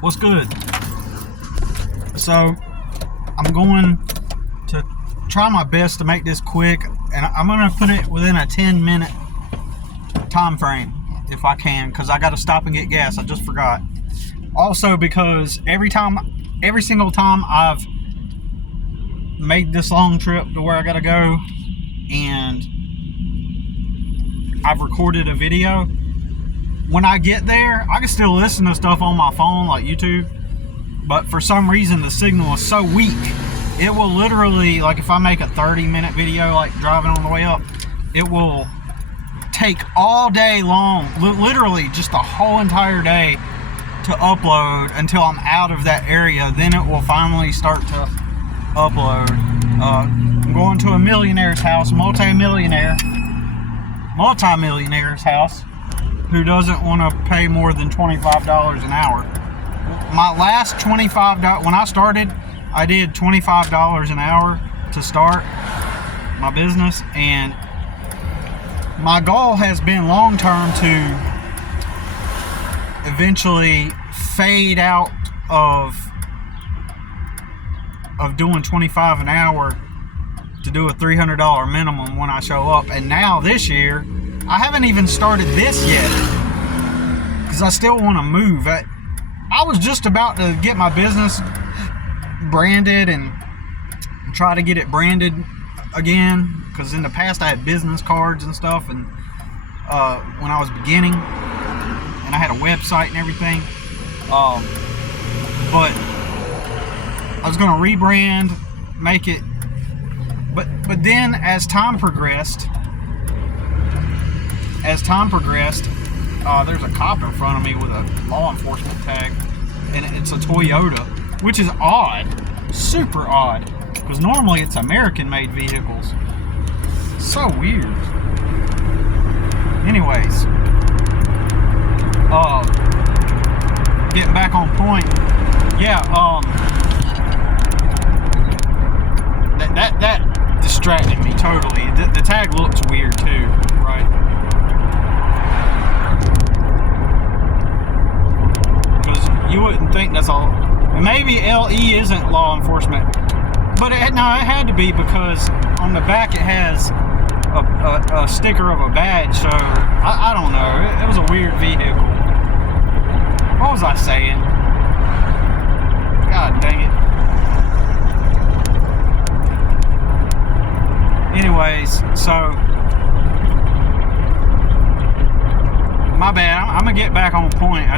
What's good? So, I'm going to try my best to make this quick, and I'm going to put it within a 10-minute time frame if I can, because I got to stop and get gas. I just forgot. Also, because every single time I've made this long trip to where I got to go, and I've recorded a video, when I get there, I can still listen to stuff on my phone like YouTube, but for some reason the signal is so weak, it will literally, like if I make a 30-minute video like driving on the way up, it will take all day long, literally just a whole entire day to upload until I'm out of that area. Then it will finally start to upload. I'm going to a millionaire's house, multi-millionaire's house, who doesn't want to pay more than $25 an hour. My last $25, when I started, I did $25 an hour to start my business, and my goal has been long term to eventually fade out of doing $25 an hour to do a $300 minimum when I show up. And now this year, I haven't even started this yet because I still want to move. I was just about to get my business branded and try to get it branded again, because in the past I had business cards and stuff, and when I was beginning, and I had a website and everything, but I was going to rebrand, make it, but then as time progressed, there's a cop in front of me with a law enforcement tag, and it's a Toyota, which is odd, super odd, because normally it's American-made vehicles. So weird. Anyways, getting back on point. Yeah, that distracted me totally. The tag looks weird too, right? You wouldn't think that's all. Maybe LE isn't law enforcement, but it had to be, because on the back it has a sticker of a badge. So I don't know. It was a weird vehicle. What was I saying? God dang it. Anyways, so my bad. I'm gonna get back on point.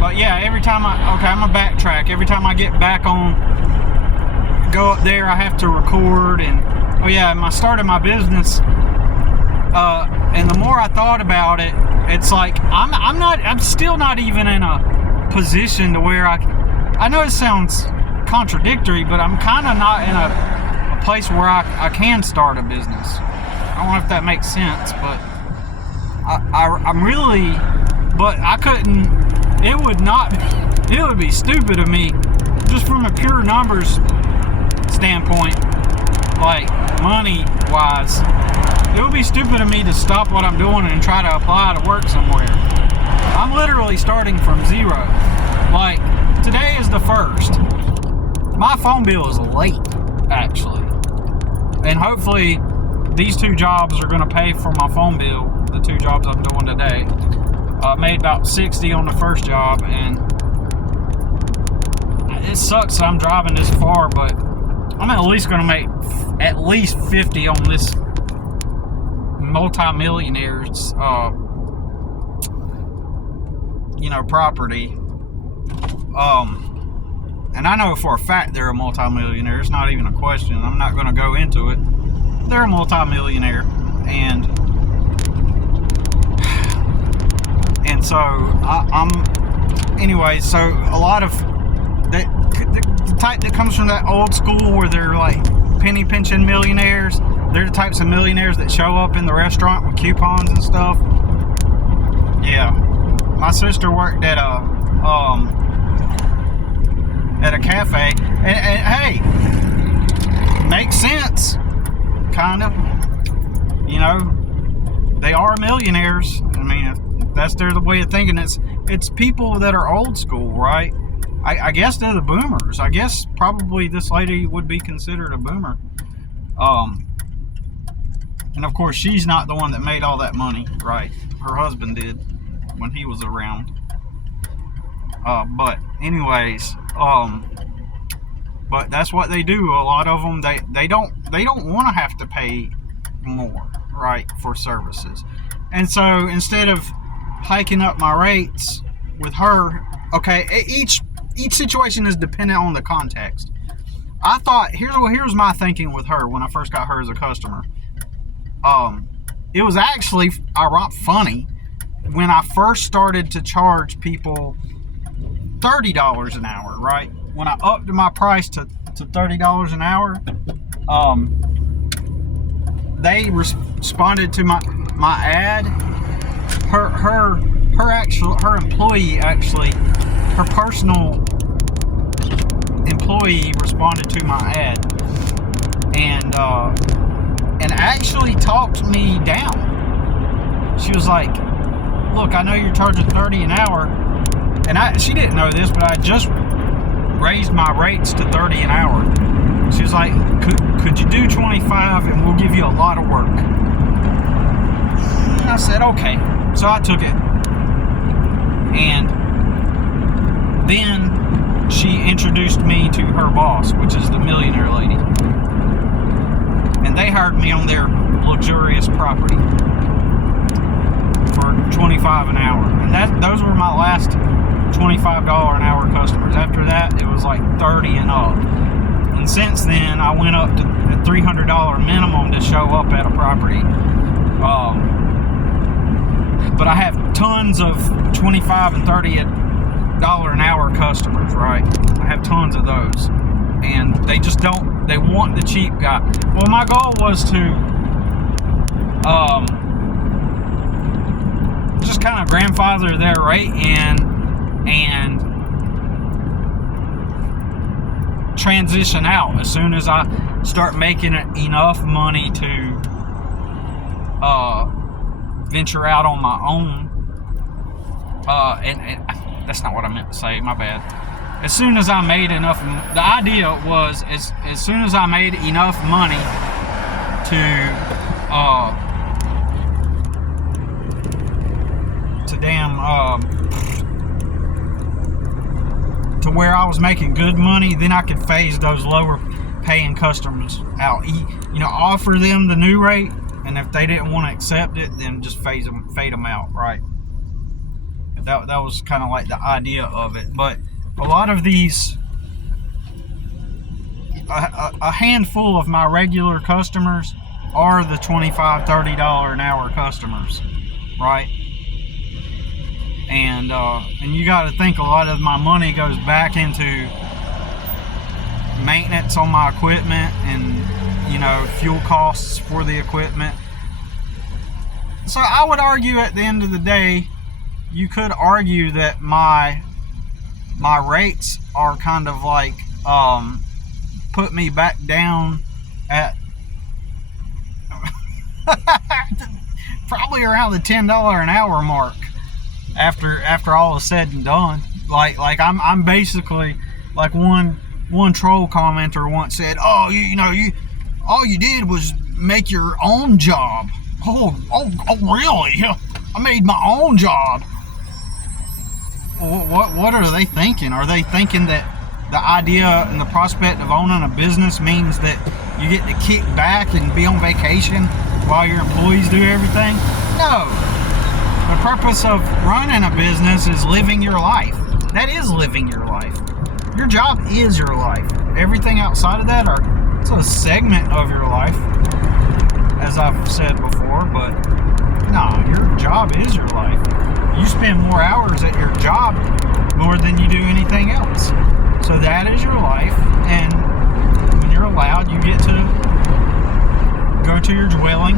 But yeah, every time I'm gonna backtrack. Every time I get back on, go up there, I have to record. And oh yeah, I started my business, and the more I thought about it, it's like I'm still not even in a position to where I know it sounds contradictory, but I'm kind of not in a place where I can start a business. I don't know if that makes sense, but I'm really, but I couldn't. It would be stupid of me, just from a pure numbers standpoint, like money wise, it would be stupid of me to stop what I'm doing and try to apply to work somewhere. I'm literally starting from zero. Like, today is the 1st. My phone bill is late, actually. And hopefully these 2 jobs are going to pay for my phone bill, the 2 jobs I'm doing today. I made about 60 on the first job, and it sucks that I'm driving this far, but I'm at least going to make at least 50 on this multi-millionaire's, property. And I know for a fact they're a multi-millionaire. It's not even a question. I'm not going to go into it. They're a multi-millionaire, and so anyway, so a lot of the type that comes from that old school where they're like penny pinching millionaires, they're the types of millionaires that show up in the restaurant with coupons and stuff. Yeah, my sister worked at a cafe, and hey, makes sense, kind of. They are millionaires. I mean, if that's their way of thinking, it's people that are old school, right? I guess they're the boomers. I guess probably this lady would be considered a boomer. And of course, she's not the one that made all that money, right? Her husband did when he was around. But anyways, but that's what they do. A lot of them, they don't want to have to pay more, right, for services. And so instead of hiking up my rates with her, okay, each situation is dependent on the context. I thought, here's my thinking with her when I first got her as a customer. It was actually funny when I first started to charge people $30 an hour, right? When I upped my price to $30 an hour, they responded to my ad. Her employee, actually, her personal employee responded to my ad and actually talked me down. She was like, look, I know you're charging $30 an hour, and she didn't know this, but I just raised my rates to $30 an hour. She was like, could you do 25 and we'll give you a lot of work? And I said, okay. So I took it. And then she introduced me to her boss, which is the millionaire lady. And they hired me on their luxurious property for $25 an hour. And those were my last $25 an hour customers. After that, it was like $30 and up. And since then, I went up to a $300 minimum to show up at a property. But I have tons of $25 and $30 an hour customers, right? I have tons of those. And they just they want the cheap guy. Well, my goal was to just kind of grandfather their rate in and transition out as soon as I start making enough money to venture out on my own. And that's not what I meant to say, my bad. As soon as I made enough, the idea was as soon as I made enough money to where I was making good money, then I could phase those lower paying customers out. Offer them the new rate, and if they didn't want to accept it, then just fade them out, right? That was kind of like the idea of it. But a lot of these, a handful of my regular customers are the $25, $30 an hour customers, right? And you got to think a lot of my money goes back into maintenance on my equipment and fuel costs for the equipment. So I would argue at the end of the day, you could argue that my rates are kind of like put me back down at probably around the $10 an hour mark after all is said and done. Like I'm basically like one troll commenter once said, oh, you all you did was make your own job. Oh really? I made my own job. What are they thinking? Are they thinking that the idea and the prospect of owning a business means that you get to kick back and be on vacation while your employees do everything? No. The purpose of running a business is living your life. That is living your life. Your job is your life. Everything outside of that it's a segment of your life, as I've said before, but no, your job is your life. You spend more hours at your job more than you do anything else. So that is your life, and when you're allowed, you get to go to your dwelling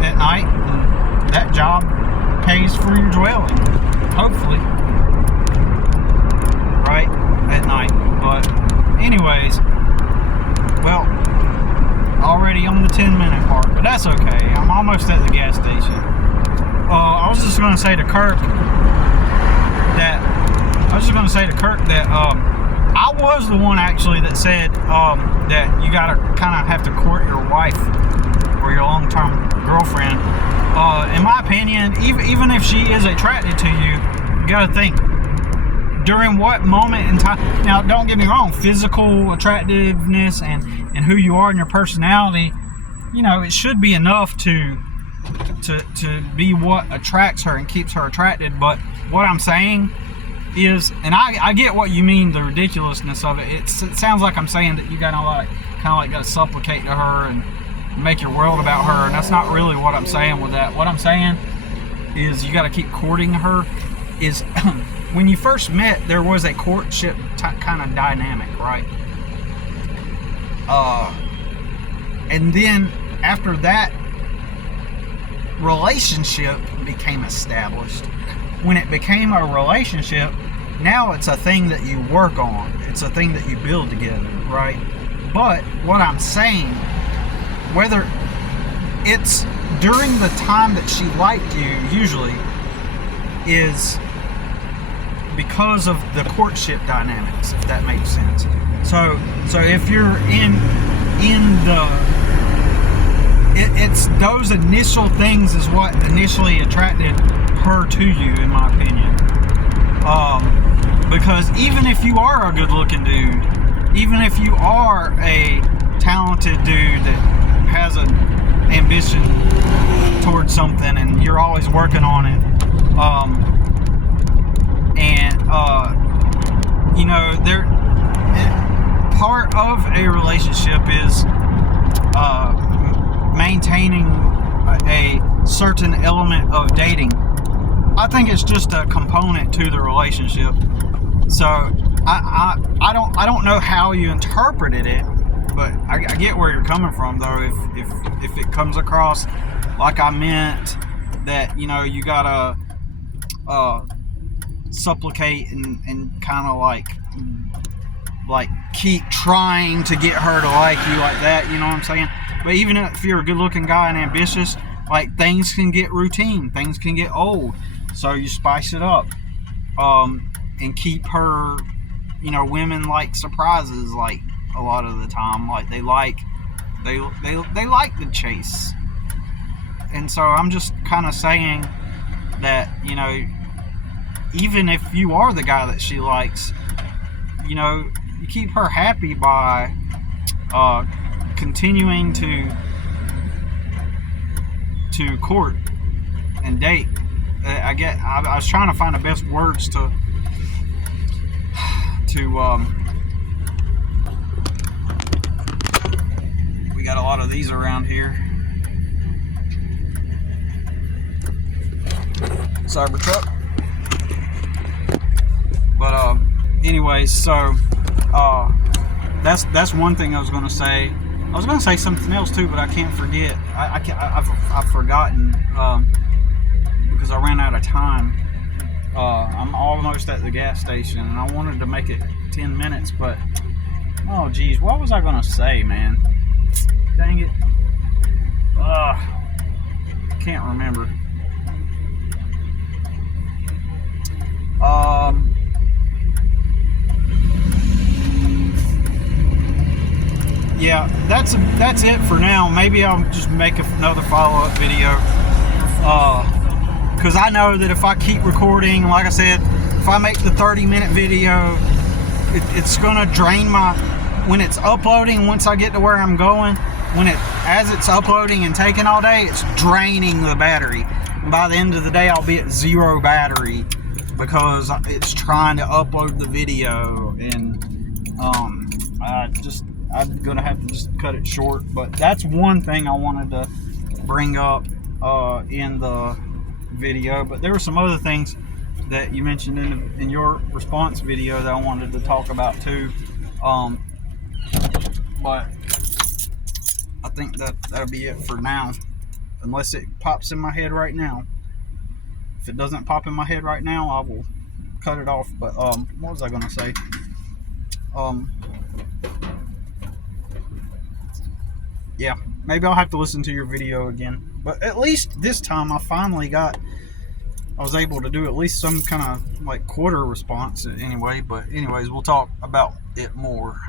at night, and that job pays for your dwelling, hopefully, right, at night. But anyways, well, already on the 10-minute mark, but that's okay. I'm almost at the gas station. I was just going to say to Kirk, was just going to say to Kirk that I was the one actually that said that you got to kind of have to court your wife or your long-term girlfriend. In my opinion, even if she is attracted to you, you got to think during what moment in time. Now, don't get me wrong, physical attractiveness and who you are and your personality, you know, it should be enough to be what attracts her and keeps her attracted. But what I'm saying is, and I get what you mean, the ridiculousness of it. It sounds like I'm saying that you gotta gotta supplicate to her and make your world about her, and that's not really what I'm saying with that. What I'm saying is you gotta keep courting her. Is when you first met, there was a courtship kind of dynamic, right? And then after that relationship became established, when it became a relationship, now it's a thing that you work on. It's a thing that you build together, right? But what I'm saying, whether it's during the time that she liked you, usually is because of the courtship dynamics, if that makes sense. So if you're in the it's those initial things is what initially attracted her to you, in my opinion. Because even if you are a good-looking dude, even if you are a talented dude that has an ambition towards something and you're always working on it, you know, part of a relationship is maintaining a certain element of dating. I think it's just a component to the relationship. So I don't know how you interpreted it, but I get where you're coming from, though. If it comes across like I meant that, you know, you gotta supplicate and kind of like keep trying to get her to like you like that, you know what I'm saying? But even if you're a good-looking guy and ambitious, like, things can get routine, things can get old, so you spice it up, and keep her, you know, women like surprises, like, a lot of the time, like, they like the chase. And so I'm just kind of saying that, you know, even if you are the guy that she likes, you know, you keep her happy by continuing to court and date. I was trying to find the best words to we got a lot of these around here. Cybertruck. But anyways, so that's one thing I was going to say. I was going to say something else too, but I can't forget. I've forgotten because I ran out of time. I'm almost at the gas station, and I wanted to make it 10 minutes, but oh geez, what was I going to say, man? Dang it. Can't remember. Yeah, that's it for now. Maybe I'll just make another follow-up video. Because I know that if I keep recording, like I said, if I make the 30-minute video, it's gonna drain my. When it's uploading, once I get to where I'm going, as it's uploading and taking all day, it's draining the battery. And by the end of the day, I'll be at 0 battery because it's trying to upload the video, and I'm gonna have to just cut it short. But that's one thing I wanted to bring up in the video. But there were some other things that you mentioned in your response video that I wanted to talk about too. But I think that'll be it for now, unless it pops in my head right now. If it doesn't pop in my head right now, I will cut it off. But what was I gonna say? Yeah, maybe I'll have to listen to your video again. But at least this time I finally got I was able to do at least some kind of like quarter response anyway. But anyways, we'll talk about it more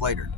later.